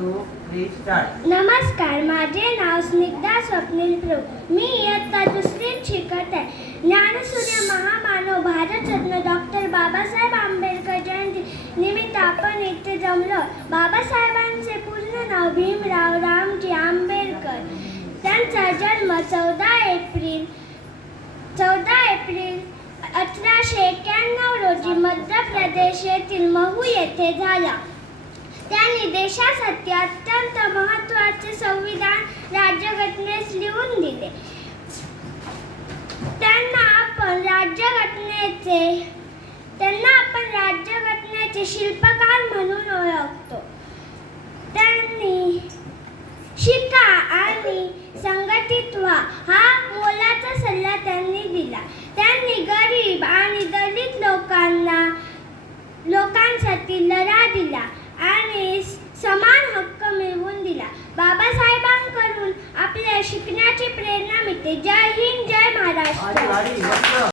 2 3 start. नमस्कार, माझे नाव स्निग्धा स्वप्नील प्रभू. मी इयत्ता दुसरीत शिकत आहे. ज्ञानसूर्य महामानव भारतरत्न डॉक्टर बाबासाहेब आंबेडकर जयंती निमित्त आपण इथे जमलो. बाबासाहेबांचे पूर्ण नाव भीमराव रामजी आंबेडकर. त्यांचा जन्म 14 एप्रिल 1891 रोजी मध्य प्रदेश येथील महू येथे झाला. त्यांनी देशासाठी अत्यंत महत्त्वाचे संविधान राज्यघटनेस लिहून दिले. त्यांना आपण राज्यघटनेचे शिल्पकार म्हणून ओळखतो. त्यांनी शिका आणि संघटित व्हा हा मोलाचा सल्ला त्यांनी दिला. त्यांनी गरीब आणि दलित लोकांसाठी लढा दिला आणि समान हक्क मिळवून दिला. बाबासाहेबांकडून आपल्याला शिकण्याची प्रेरणा मिळते. जय हिंद, जय महाराष्ट्र.